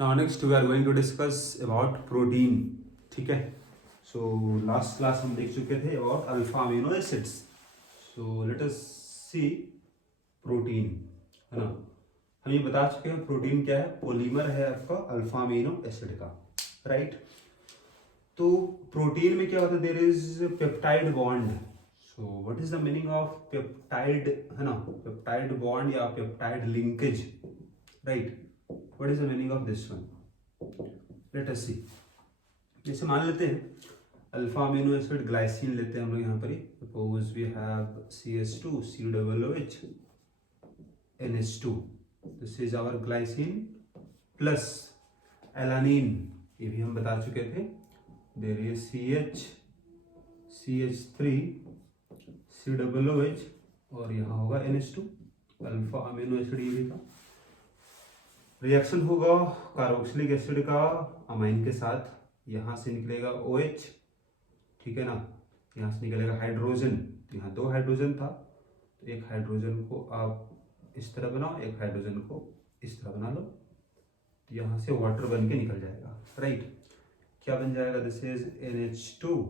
Now next we are going to discuss about protein. ठीक है. So last class हम देख चुके थे about alpha amino acids. So let us see protein. है ना. हम ये बता चुके हैं प्रोटीन क्या है. पॉलीमर है आपका अल्फा अमीनो एसिड का. राइट. तो प्रोटीन में क्या होता है. There is peptide bond. So what is the meaning of peptide. है ना. पेप्टाइड बॉन्ड या peptide linkage. Right. What is the meaning of this one? Let us see. जैसे मान लेते हैं अल्फा अमीनो एसिड ग्लाइसिन लेते हैं हम लोग यहाँ पर ही. Suppose we have CH2 COOH NH2. This is our glycine plus alanine. ये भी हम बता चुके थे. देयर इज CH3 COOH और यहाँ होगा NH2. अल्फा अमीनो एसिड ये भी था. रिएक्शन होगा कार्बोक्सिलिक एसिड का अमाइन के साथ. यहाँ से निकलेगा OH. ठीक है ना. यहाँ से निकलेगा हाइड्रोजन. यहाँ दो हाइड्रोजन था तो एक हाइड्रोजन को आप इस तरह बनाओ, एक हाइड्रोजन को इस तरह बना लो. तो यहाँ से वाटर बन के निकल जाएगा. राइट. क्या बन जाएगा. This is NH2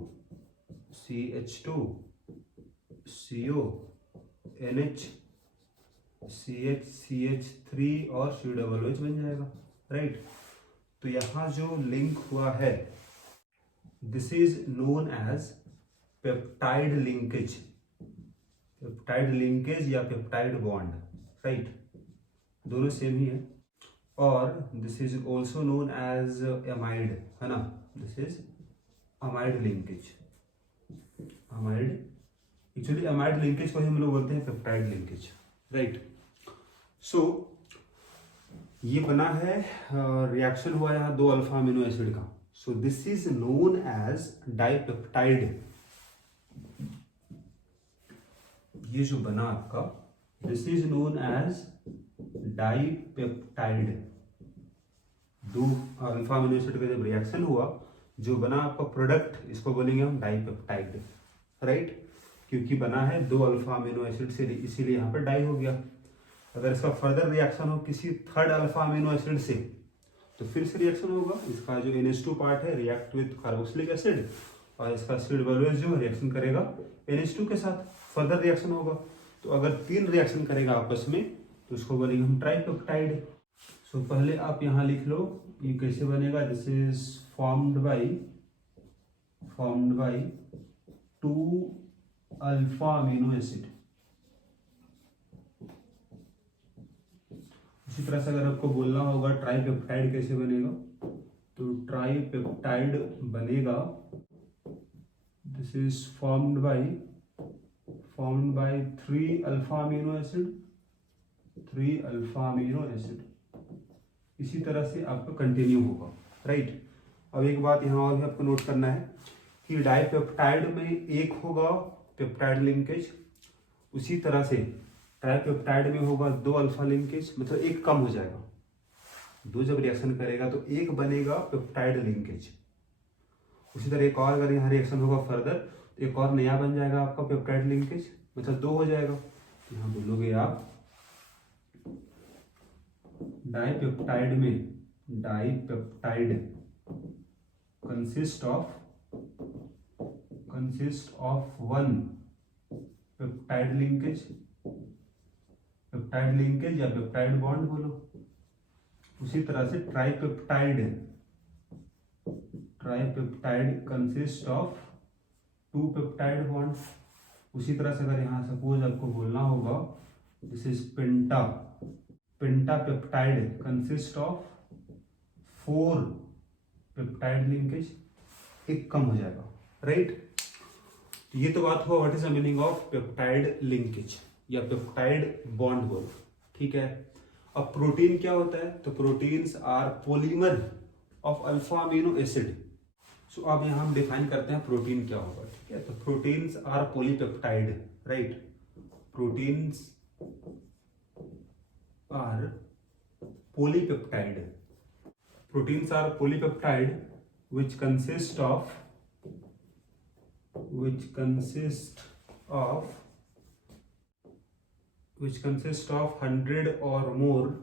CH2 CO NH CH3 और COOH बन जाएगा. राइट. तो यहाँ जो लिंक हुआ है this is known as peptide linkage. Peptide linkage या पेप्टाइड बॉन्ड. राइट. दोनों सेम ही है. और this is also known as amide. है ना. This is amide linkage. Amide. Actually amide linkage को ही हम लोग बोलते हैं पेप्टाइड लिंकेज. राइट. सो ये बना है. रिएक्शन हुआ यहाँ दो अल्फा अमीनो एसिड का. So this is known as dipeptide. ये जो बना आपका this is known as dipeptide. दो अल्फा अमीनो एसिड का जब रिएक्शन हुआ जो बना आपका प्रोडक्ट इसको बोलेंगे हम डाइपेप्टाइड. राइट. क्योंकि बना है दो अल्फा अमीनो एसिड से इसीलिए यहाँ पर डाई हो गया. अगर इसका फर्दर रिएक्शन हो किसी थर्ड अल्फा अमीनो एसिड से तो फिर से रिएक्शन होगा. इसका जो NH2 पार्ट है रिएक्ट विद कार्बोक्सिलिक एसिड और इसका COOH जो रिएक्शन करेगा NH2 के साथ. फर्दर रिएक्शन होगा. तो अगर तीन रिएक्शन करेगा आपस में तो उसको बोलेंगे हम ट्राइपेप्टाइड. सो पहले आप यहाँ लिख लो ये कैसे बनेगा. This is formed by two alpha amino acid. इसी तरह से अगर आपको बोलना होगा ट्राइपेप्टाइड कैसे बनेगा तो ट्राइपेप्टाइड बनेगा. This is formed by three alpha amino acid. इसी तरह से आपका कंटिन्यू होगा. राइट. अब एक बात यहाँ और भी आपको नोट करना है कि डाइपेप्टाइड में एक होगा पेप्टाइड लिंकेज. उसी तरह से ट्राइपेप्टाइड में होगा दो अल्फा लिंकेज. मतलब एक कम हो जाएगा. दो जब रिएक्शन करेगा तो एक बनेगा पेप्टाइड लिंकेज. उसी तरह एक और अगर यहाँ रिएक्शन होगा फर्दर तो एक और नया बन जाएगा आपका पेप्टाइड लिंकेज. मतलब दो हो जाएगा. यहाँ बोलोगे आप dipeptide consist of one peptide linkage या पेप्टाइड बॉन्ड बोलो. उसी तरह से tripeptide consist of two peptide bond. उसी तरह से अगर यहाँ सपोज आपको बोलना होगा this is pentapeptide consist of four peptide linkage. एक कम हो जाएगा. राइट. ये तो बात हुआ what is the meaning of peptide linkage या पेप्टाइड बॉन्ड बोलो. ठीक है. अब प्रोटीन क्या होता है. तो proteins are polymer of alpha amino acid. So अब यहाँ हम डिफाइन करते हैं प्रोटीन क्या होगा. ठीक है. तो proteins are polypeptide. Right. Proteins are polypeptide which consist of 100 or more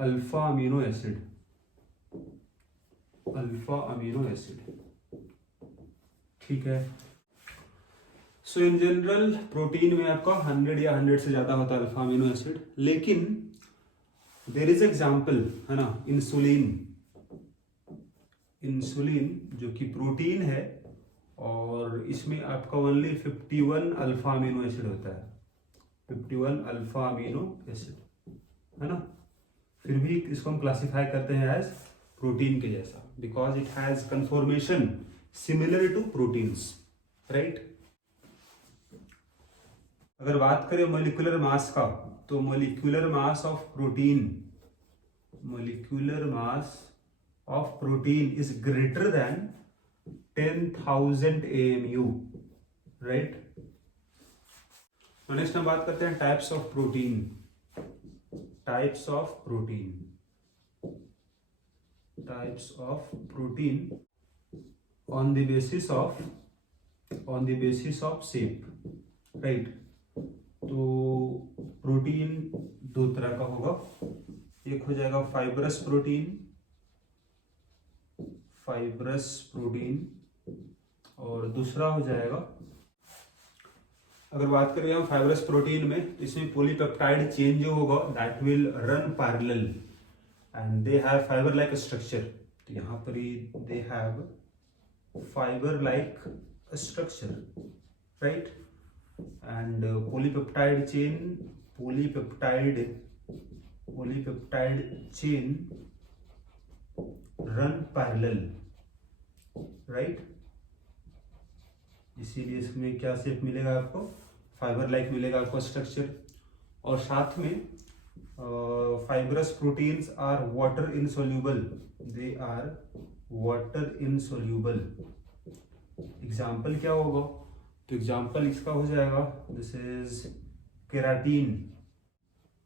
alpha amino acid, alpha amino acid, ठीक है। सो इन जनरल प्रोटीन में आपका 100 या 100 से ज्यादा होता है अल्फा अमीनो एसिड, लेकिन देर इज एग्जाम्पल, है ना, इंसुलिन, इंसुलिन जो कि प्रोटीन है और इसमें आपका ओनली 51 अल्फा अमीनो एसिड होता है, 51 अल्फा अमीनो एसिड, है ना। फिर भी इसको हम क्लासिफाई करते हैं एज प्रोटीन के जैसा, because it has conformation similar to proteins, right. अगर बात करें मोलिकुलर मास का, तो molecular mass of protein, molecular mass of protein is greater than 10,000 AMU, right. Next हम बात करते हैं types of protein, types of protein, types of protein on the basis of, on the basis of shape, right. तो protein दो तरह का होगा, एक हो जाएगा फाइब्रस प्रोटीन, फाइब्रस प्रोटीन, और दूसरा हो जाएगा, अगर बात करें हम फाइब्रस प्रोटीन में, तो इसमें पॉलीपेप्टाइड चेन जो होगा that will run parallel and they have fibre like structure. तो यहाँ पर ही they have fibre like structure, right. and polypeptide chain, polypeptide chain run parallel, right। इसीलिए इसमें क्या शेप मिलेगा आपको, फाइबर लाइक मिलेगा आपको स्ट्रक्चर। और साथ में fibrous proteins are water insoluble, they are water insoluble. Example क्या होगा, तो एग्जाम्पल इसका हो जाएगा, दिस इज केराटिन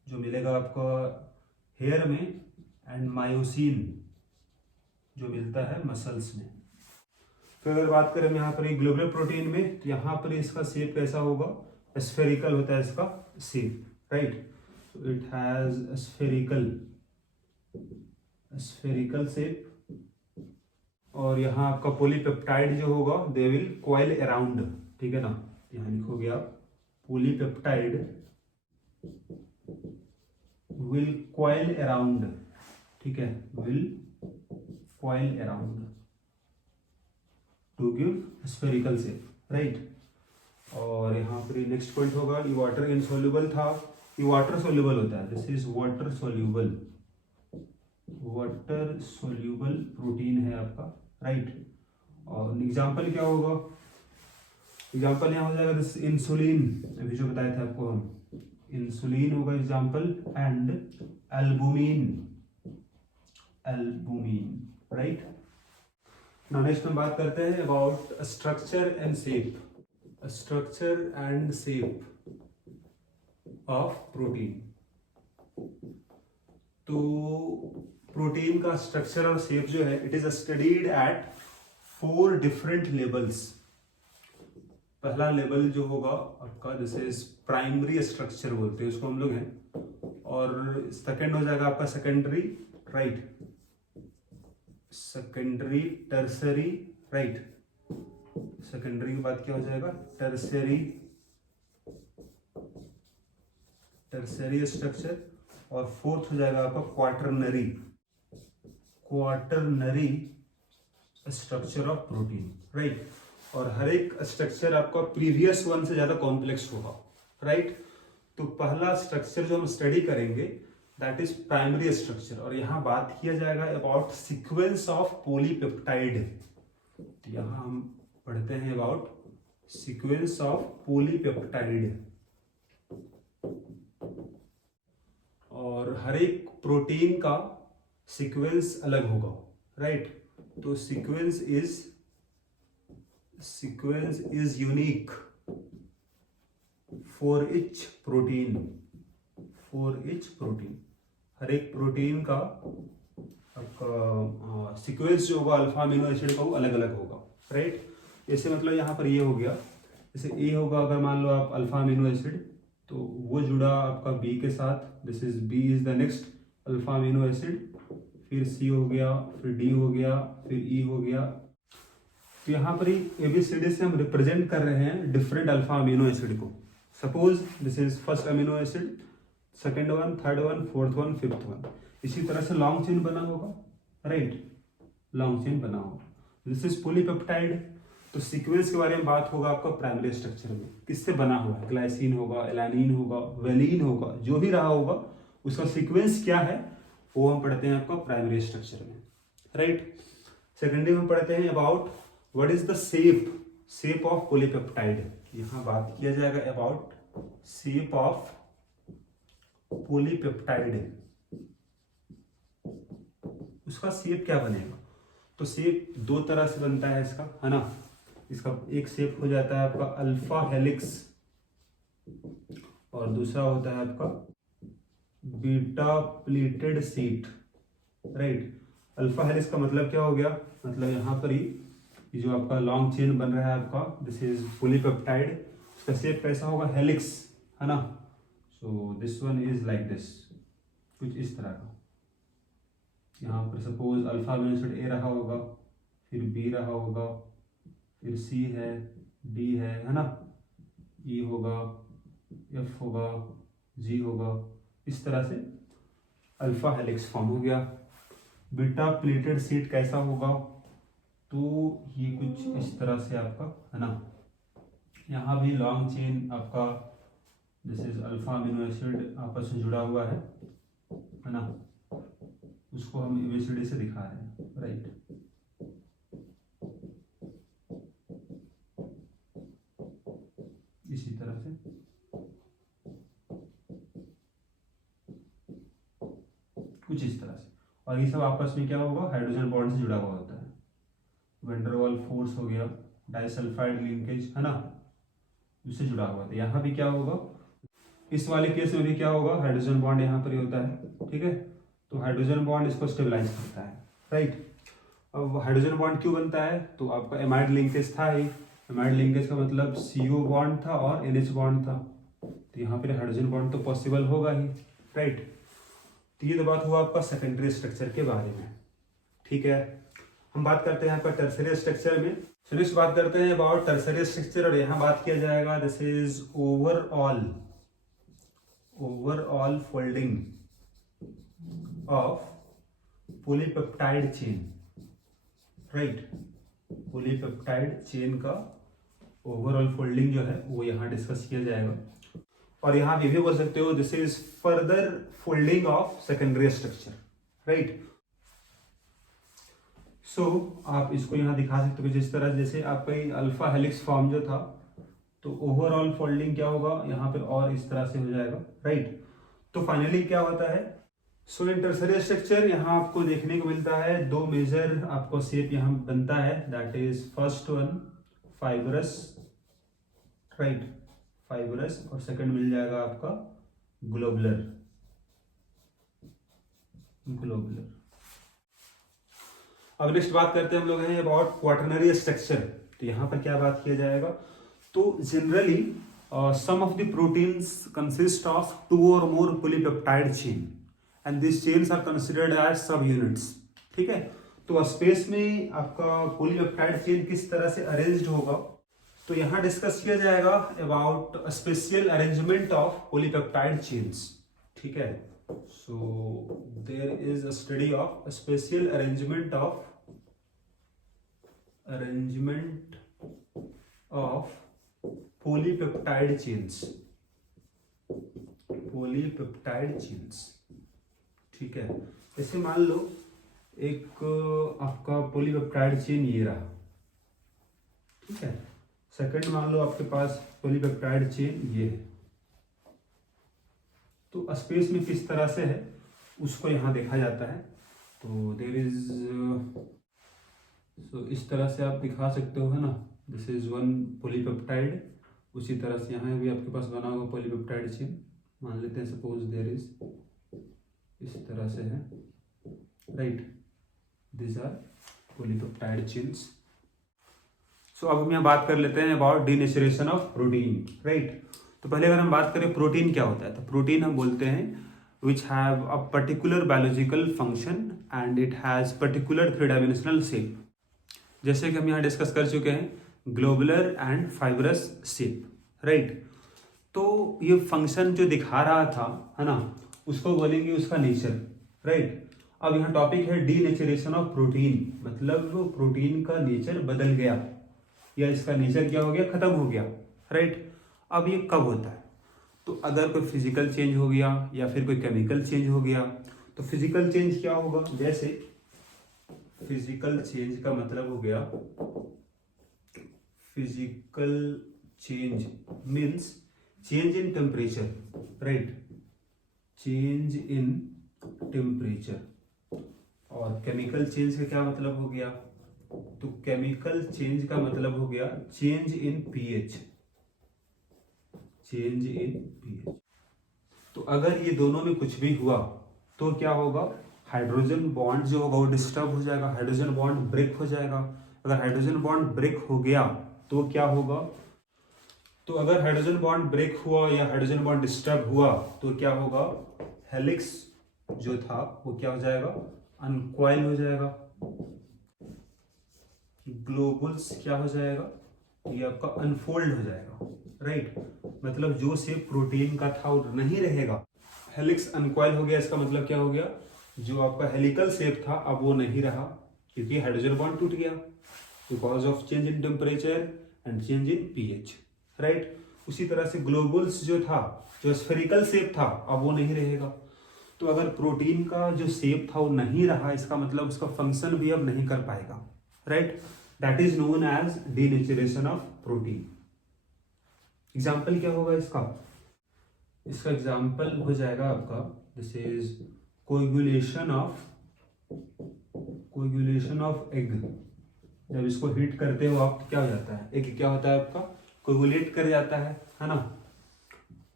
जो मिलेगा आपको हेयर में, एंड मायोसिन जो मिलता है मसल्स में। फिर अगर बात करें यहाँ पर ग्लोबुलर प्रोटीन में, तो यहाँ पर इसका शेप कैसा होगा, स्फेरिकल होता है इसका shape, right. So it has spherical, spherical shape. और यहाँ आपका पॉलीपेप्टाइड जो होगा दे विल कॉइल अराउंड, ठीक है ना। यहाँ लिखोगे आप पॉलीपेप्टाइड विल कॉइल अराउंड, ठीक है, will coil around two give spherical shape, right. और यहाँ पर नेक्स्ट पॉइंट होगा, ये वाटर इनसोल्यूबल था, ये वाटर सोल्यूबल होता है, this is water soluble, water soluble protein है आपका, राइट। और एग्जाम्पल क्या होगा, एग्जाम्पल यहाँ हो जाएगा दिस इंसुलिन, अभी जो बताए थे आपको हम, इंसुलिन होगा example, and albumin, albumin, right. Now next हम बात करते हैं about structure and shape, structure and shape of protein. तो प्रोटीन का स्ट्रक्चर और शेप जो है, it is studied at 4 different levels. पहला लेवल जो होगा आपका, जैसे प्राइमरी स्ट्रक्चर बोलते हैं उसको हम लोग हैं, और सेकंड हो जाएगा आपका secondary, right, secondary, tertiary, right. Secondary के बाद क्या हो जाएगा, टर्सरी, टर्सरी स्ट्रक्चर। और फोर्थ हो जाएगा आपका quaternary, quaternary structure of protein, right. और हर एक स्ट्रक्चर आपका प्रीवियस वन से ज्यादा कॉम्प्लेक्स होगा, राइट। तो पहला स्ट्रक्चर जो हम स्टडी करेंगे दैट इज प्राइमरी स्ट्रक्चर, और यहाँ बात किया जाएगा अबाउट सीक्वेंस ऑफ पॉलीपेप्टाइड। तो यहाँ हम पढ़ते हैं अबाउट सीक्वेंस ऑफ पॉलीपेप्टाइड। और हर एक प्रोटीन का सीक्वेंस अलग होगा, राइट। तो sequence is unique for each protein, for each protein. हर एक प्रोटीन का आपका सीक्वेंस जो होगा अल्फा अमीनो एसिड का वो अलग अलग होगा, राइट। जैसे मतलब यहाँ पर ये हो गया, जैसे ए होगा अगर मान लो आप अल्फा अमीनो एसिड, तो वो जुड़ा आपका बी के साथ, this is B is the next alpha amino acid, फिर सी हो गया, फिर डी हो गया, फिर ई हो गया। तो यहाँ पर ABCD से हम रिप्रेजेंट कर रहे हैं डिफरेंट अल्फा अमीनो एसिड को। Suppose this is first amino acid, second one, third one, fourth one, fifth one. इसी तरह से लॉन्ग चेन बना होगा, राइट, लॉन्ग चेन बना होगा। This is polypeptide. तो सीक्वेंस के बारे में बात होगा आपका प्राइमरी स्ट्रक्चर में, किससे बना हुआ है, ग्लाइसिन होगा, एलानिन होगा, वेलिन होगा, जो भी रहा होगा उसका सीक्वेंस क्या है वो हम पढ़ते हैं आपका प्राइमरी स्ट्रक्चर में, राइट। सेकेंडरी में पढ़ते हैं about what is the shape of polypeptide. यहाँ बात किया जाएगा अबाउट शेप ऑफ पॉलीपेप्टाइड, उसका शेप क्या बनेगा। तो शेप दो तरह से बनता है इसका, है ना। इसका एक शेप हो जाता है आपका अल्फा हेलिक्स और दूसरा होता है आपका beta pleated sheet, right. Alpha helix का मतलब क्या हो गया, मतलब यहाँ पर ही ये जो आपका लॉन्ग चेन बन रहा है आपका, दिस इज पॉलीपेप्टाइड, इसका शेप कैसा होगा, हेलिक्स, है ना। So this one is like this, कुछ इस तरह का। यहाँ पर suppose alpha amino acid A रहा होगा, फिर बी रहा होगा, फिर सी है, डी है ना, ई होगा, एफ होगा, जी होगा, इस तरह से अल्फा हेलिक्स फॉर्म हो गया। बीटा प्लेटेड शीट कैसा होगा, तो ये कुछ इस तरह से आपका, है ना। यहाँ भी लॉन्ग चेन आपका this is alpha amino acid आपस में जुड़ा हुआ है ना, उसको हम ABCD से दिखा रहे हैं, राइट। इसी तरह से कुछ इस तरह से, और ये सब आपस में क्या होगा, हाइड्रोजन बॉन्ड से जुड़ा हुआ होता है। वैन डर वाल्स फोर्स हो गया, डाइसल्फाइड लिंकेज, है ना, उससे जुड़ा हुआ था। यहाँ भी क्या होगा, इस वाले केस में भी क्या होगा, हाइड्रोजन बॉन्ड यहाँ पर ही होता है, ठीक है। तो हाइड्रोजन बॉन्ड इसको स्टेबलाइज करता है, राइट। अब हाइड्रोजन बॉन्ड क्यों बनता है, तो आपका एमाइड लिंकेज था ही, एमाइड लिंकेज का मतलब CO बॉन्ड था और NH बॉन्ड था, तो यहाँ पर हाइड्रोजन बॉन्ड तो पॉसिबल होगा ही, राइट। तो ये तो बात हुआ आपका सेकेंडरी स्ट्रक्चर के बारे में, ठीक है। हम बात करते हैं आपका टर्सरी स्ट्रक्चर में। नेक्स्ट बात करते हैं अबाउट टर्सरी स्ट्रक्चर, और यहाँ बात किया जाएगा this is overall folding of polypeptide chain, right. Polypeptide chain का ओवरऑल फोल्डिंग जो है वो यहाँ डिस्कस किया जाएगा। और यहाँ भी बोल सकते हो this is further folding of secondary structure, right. So आप इसको यहाँ दिखा सकते हो जिस तरह, जैसे आपका अल्फा हेलिक्स फॉर्म जो था, तो ओवरऑल फोल्डिंग क्या होगा यहाँ पे और इस तरह से हो जाएगा, राइट। तो फाइनली क्या होता है, सो इन टर्सरी स्ट्रक्चर यहाँ आपको देखने को मिलता है दो मेजर आपको शेप यहाँ बनता है, that is first one fibrous, right, fibrous, और सेकंड मिल जाएगा आपका ग्लोबुलर। अब नेक्स्ट बात करते हैं हम लोग हैं अबाउट क्वाटरनरी स्ट्रक्चर। तो यहाँ पर क्या बात किया जाएगा, तो generally some of the proteins consist of 2 और more polypeptide chain and this chains are considered as subunits, ठीक है। तो स्पेस में आपका पॉलीपेप्टाइड चेन किस तरह से अरेंज्ड होगा, तो यहाँ डिस्कस किया जाएगा about spatial arrangement of polypeptide chains, ठीक है। So there is a study of a special arrangement of polypeptide chains, ठीक है। जैसे मान लो एक आपका पॉलीपेप्टाइड चेन ये रहा, ठीक है। सेकंड मान लो आपके पास पॉलीपेप्टाइड चेन ये है, तो स्पेस में किस तरह से है उसको यहाँ देखा जाता है। तो देयर इज, सो इस तरह से आप दिखा सकते हो, है ना, दिस इज वन पॉलीपेप्टाइड। उसी तरह से यहाँ भी आपके पास बना हुआ पॉलीपेप्टाइड चेन, मान लेते हैं सपोज देयर इज, इस तरह से है, right, this are polypeptide chains. So अब हम यहाँ बात कर लेते हैं about denaturation of protein, right. तो पहले अगर हम बात करें प्रोटीन क्या होता है, तो प्रोटीन हम बोलते हैं which have a particular biological function and it has particular three-dimensional shape. जैसे कि हम यहाँ डिस्कस कर चुके हैं globular and fibrous shape, right. तो ये फंक्शन जो दिखा रहा था, है ना, उसको बोलेंगे उसका नेचर, राइट। अब यहाँ टॉपिक है डीनेचरेशन ऑफ प्रोटीन, मतलब प्रोटीन का नेचर बदल गया या इसका नेचर क्या हो गया, खत्म हो गया, राइट। अब ये कब होता है, तो अगर कोई फिजिकल चेंज हो गया या फिर कोई केमिकल चेंज हो गया। तो फिजिकल चेंज क्या होगा, जैसे फिजिकल चेंज का मतलब हो गया, physical change means change in temperature, right, change in temperature. और केमिकल चेंज का क्या मतलब हो गया, तो केमिकल चेंज का मतलब हो गया change in pH, change in pH. तो अगर ये दोनों में कुछ भी हुआ तो क्या होगा, हाइड्रोजन बॉन्ड जो होगा वो डिस्टर्ब हो जाएगा, हाइड्रोजन बॉन्ड ब्रेक हो जाएगा। अगर हाइड्रोजन बॉन्ड ब्रेक हो गया तो क्या होगा, तो अगर हाइड्रोजन बॉन्ड ब्रेक हुआ या हाइड्रोजन बॉन्ड डिस्टर्ब हुआ तो क्या होगा, हेलिक्स जो था वो क्या हो जाएगा, अनकॉइल हो जाएगा, ग्लोबुल्स क्या हो जाएगा, ये आपका अनफोल्ड हो जाएगा, राइट। मतलब जो शेप प्रोटीन का था वो नहीं रहेगा, हेलिक्स अनकॉइल हो गया, इसका मतलब क्या हो गया, जो आपका हेलिकल शेप था अब वो नहीं रहा क्योंकि हाइड्रोजन बॉन्ड टूट गया because of change in temperature and change in pH, right. उसी तरह से ग्लोबुल्स जो था, जो स्फेरिकल शेप था अब वो नहीं रहेगा। तो अगर प्रोटीन का जो शेप था वो नहीं रहा, इसका मतलब उसका फंक्शन भी अब नहीं कर पाएगा, right. That is known as denaturation of protein. Example क्या होगा इसका, इसका एग्जाम्पल हो जाएगा आपका, this is coagulation of egg. जब इसको हीट करते हो आप, क्या हो जाता है, एग क्या होता है आपका, कोएगुलेट कर जाता है ना।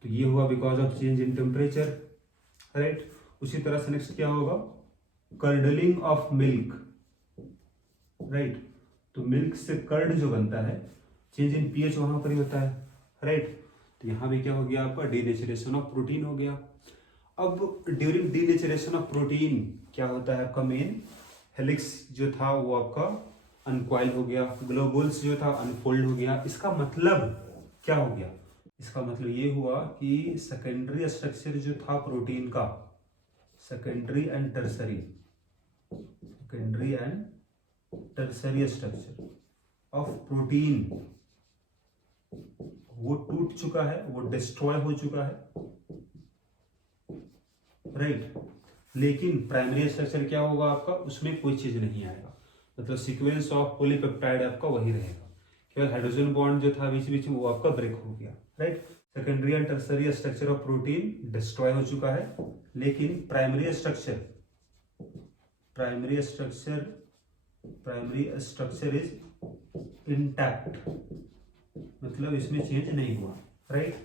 तो ये हुआ because of change in temperature, right. उसी तरह से नेक्स्ट क्या होगा, कर्डलिंग ऑफ मिल्क, राइट। तो मिल्क से कर्ड जो बनता है, चेंज इन पीएच वहां पर ही होता है, राइट। तो यहां भी क्या हो गया आपका, डीनेचरेशन ऑफ प्रोटीन हो गया। अब ड्यूरिंग डीनेचरेशन ऑफ प्रोटीन क्या होता है आपका, मेन हेलिक्स जो था वो आपका अनकॉइल हो गया, ग्लोबुल्स जो था अनफोल्ड हो गया। इसका मतलब क्या हो गया, इसका मतलब ये हुआ कि सेकेंडरी स्ट्रक्चर जो था प्रोटीन का, secondary and tertiary, secondary and tertiary structure of protein वो टूट चुका है, वो डिस्ट्रॉय हो चुका है, राइट। लेकिन प्राइमरी स्ट्रक्चर क्या होगा आपका, उसमें कोई चीज नहीं आएगा, मतलब सीक्वेंस ऑफ पॉलीपेप्टाइड आपका वही रहेगा, केवल हाइड्रोजन बॉन्ड जो था बीच बीच में वो आपका ब्रेक हो गया, right. Secondary and tertiary structure of protein destroy हो चुका है, लेकिन प्राइमरी स्ट्रक्चर इज इंटैक्ट, मतलब इसमें चेंज नहीं हुआ, राइट।